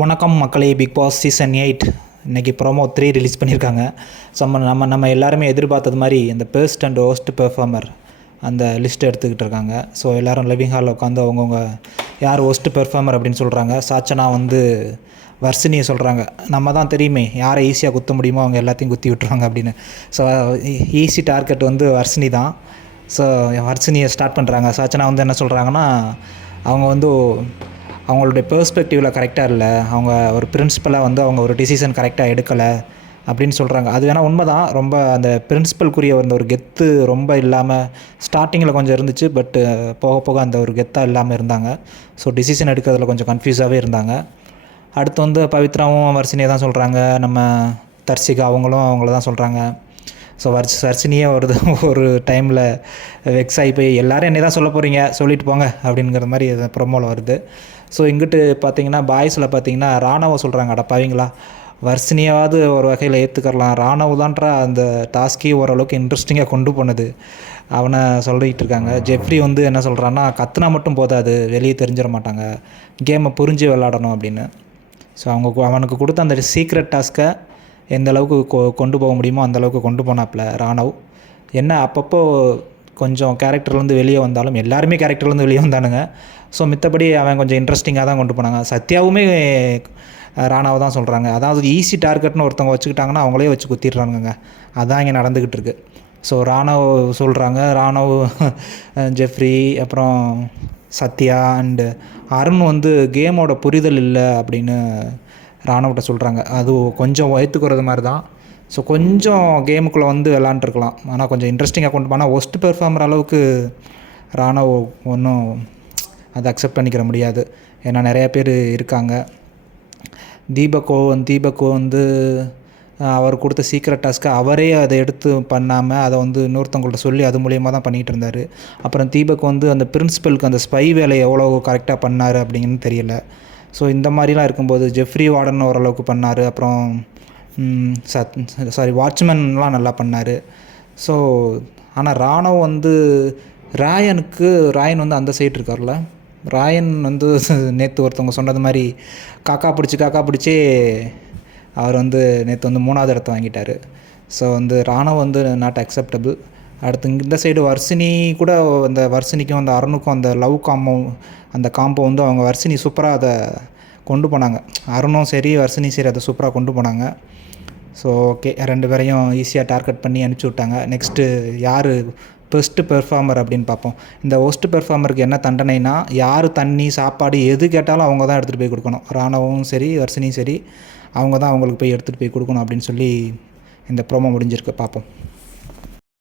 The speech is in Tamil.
வணக்கம் மக்களே. பிக் பாஸ் சீசன் 8 இன்றைக்கி ப்ரோமோ 3 ரிலீஸ் பண்ணியிருக்காங்க. ஸோ நம்ம எல்லாருமே எதிர்பார்த்தது மாதிரி அந்த பெஸ்ட் அண்ட் ஒஸ்ட் பெர்ஃபார்மர் அந்த லிஸ்ட் எடுத்துக்கிட்டு இருக்காங்க. ஸோ எல்லோரும் லிவிங் ஹாலில் உட்காந்து அவங்கவுங்க யார் ஒஸ்ட் பெர்ஃபார்மர் அப்படின்னு சொல்கிறாங்க. சாச்சனா வந்து வர்ஷினியை சொல்கிறாங்க, நம்ம தான் தெரியுமே யாரை ஈஸியாக குத்த முடியுமோ அவங்க எல்லாத்தையும் குத்தி விட்டுருவாங்க அப்படின்னு. ஸோ ஈஸி டார்கெட் வந்து வர்ஷினி தான். ஸோ வர்ஷினியை ஸ்டார்ட் பண்ணுறாங்க. சாச்சனா வந்து என்ன சொல்கிறாங்கன்னா, அவங்க வந்து அவங்களுடைய பெர்ஸ்பெக்டிவில் கரெக்டாக இல்லை, அவங்க ஒரு பிரின்சிபலாக வந்து அவங்க ஒரு டிசிஷன் கரெக்டாக எடுக்கலை அப்படின்னு சொல்கிறாங்க. அது வேணால் உண்மை தான். ரொம்ப அந்த பிரின்சிபல்குரிய அந்த ஒரு கெத்து ரொம்ப இல்லாமல் ஸ்டார்டிங்கில் கொஞ்சம் இருந்துச்சு. பட்டு போக போக அந்த ஒரு கெத்தாக இல்லாமல் இருந்தாங்க. ஸோ டிசிஷன் எடுக்கிறதுல கொஞ்சம் கன்ஃபியூஸாகவே இருந்தாங்க. அடுத்து வந்து பவித்ராவும் வர்ஷினியை தான் சொல்கிறாங்க. நம்ம தர்ஷிகா அவங்களும் அவங்கள தான் சொல்கிறாங்க. ஸோ வர்ஷினியே ஒரு டைமில் வெக்ஸ் ஆகி போய் எல்லோரும் என்னை தான் சொல்ல போகிறீங்க, சொல்லிட்டு போங்க அப்படிங்கிற மாதிரி ப்ரொமோவில் வருது. ஸோ இங்கிட்டு பார்த்தீங்கன்னா பாய்ஸில் பார்த்தீங்கன்னா ராணவை சொல்கிறாங்க, அடப்பாவீங்களா வர்ஷினியாவது ஒரு வகையில் ஏற்றுக்கலாம், ராணவ் தான்றா அந்த டாஸ்கையும் ஓரளவுக்கு இன்ட்ரெஸ்டிங்காக கொண்டு போனது அவனை சொல்லிகிட்டு இருக்காங்க. ஜெஃப்ரி வந்து என்ன சொல்கிறான்னா, கத்துனா மட்டும் போதாது, வெளியே தெரிஞ்சிட மாட்டாங்க, கேமை புரிஞ்சு விளாடணும் அப்படின்னு. ஸோ அவனுக்கு கொடுத்த அந்த சீக்ரெட் டாஸ்க்கை எந்த அளவுக்கு கொண்டு போக முடியுமோ அந்தளவுக்கு கொண்டு போனாப்புல ராணவ். என்ன அப்பப்போ கொஞ்சம் கேரக்டர்லேருந்து வெளியே வந்தாலும் எல்லாருமே கேரக்டர்லேருந்து வெளியே வந்தானுங்க. ஸோ மித்தபடி அவன் கொஞ்சம் இன்ட்ரெஸ்டிங்காக தான் கொண்டு போனாங்க. சத்யாவுமே ராணாவை தான் சொல்கிறாங்க. அதாவது ஈஸி டார்கெட்னு ஒருத்தவங்க வச்சுக்கிட்டாங்கன்னா அவங்களே வச்சு குத்திடுறானுங்க. அதான் இங்கே நடந்துக்கிட்டு இருக்குது. ஸோ ராணவ் சொல்கிறாங்க, ராணவ், ஜெஃப்ரி, அப்புறம் சத்யா அண்டு அருண் வந்து கேமோட புரிதல் இல்லை அப்படின்னு ராணவ்கிட்ட சொல்கிறாங்க. அது கொஞ்சம் ஏற்றுக்கிறது மாதிரி தான். ஸோ கொஞ்சம் கேமுக்குள்ளே வந்து விளாண்டுருக்கலாம், ஆனால் கொஞ்சம் இன்ட்ரெஸ்டிங்காக கொண்டு போனால் ஒஸ்ட் பெர்ஃபார்மர் அளவுக்கு ராணவ் ஒன்றும் அதை அக்செப்ட் பண்ணிக்கிற முடியாது. ஏன்னா நிறையா பேர் இருக்காங்க. தீபக்கோ வந்து அவர் கொடுத்த சீக்ரெட் டாஸ்க்கை அவரே அதை எடுத்து பண்ணாமல் அதை வந்து இன்னொருத்தவங்கள்ட்ட சொல்லி அது மூலியமாக தான் பண்ணிகிட்டு இருந்தார். அப்புறம் தீபக் வந்து அந்த பிரின்சிபலுக்கு அந்த ஸ்பை வேலையை எவ்வளோ கரெக்டாக பண்ணார் அப்படிங்கன்னு தெரியல. ஸோ இந்த மாதிரிலாம் இருக்கும்போது ஜெஃப்ரி வார்டன் ஓரளவுக்கு பண்ணார். அப்புறம் வாட்ச்மேன்லாம் நல்லா பண்ணார். ஸோ ஆனால் ராணவ் வந்து ராயன் வந்து அந்த சைடு இருக்கார்ல, ராயன் வந்து நேற்று ஒருத்தவங்க சொன்னது மாதிரி காக்கா பிடிச்சி அவர் வந்து நேற்று வந்து 3வது இடத்த வாங்கிட்டார். ஸோ வந்து ராணவ் வந்து நாட் அக்செப்டபிள். அடுத்து இந்த சைடு வர்ஷினி கூட, அந்த வர்ஷினிக்கும் அந்த அருணுக்கும் அந்த லவ் காம்போ வந்து அவங்க வர்ஷினி சூப்பராக அதை கொண்டு போனாங்க. அருணும் சரி வர்ஷினி சரி அதை சூப்பராக கொண்டு போனாங்க. ஸோ ஓகே, 2 பேரையும் ஈஸியாக டார்கெட் பண்ணி அனுப்பிச்சி விட்டாங்க. நெக்ஸ்ட்டு யார் பெஸ்ட்டு பெர்ஃபார்மர் அப்படின்னு பார்ப்போம். இந்த ஒஸ்ட் பெர்ஃபார்மருக்கு என்ன தண்டனைனா, யார் தண்ணி சாப்பாடு எது கேட்டாலும் அவங்க தான் எடுத்துகிட்டு போய் கொடுக்கணும். ராணவும் சரி வர்ஷினியும் சரி அவங்க தான் அவங்களுக்கு போய் எடுத்துகிட்டு போய் கொடுக்கணும் அப்படின்னு சொல்லி இந்த ப்ரோமோ முடிஞ்சிருக்கு. பார்ப்போம்.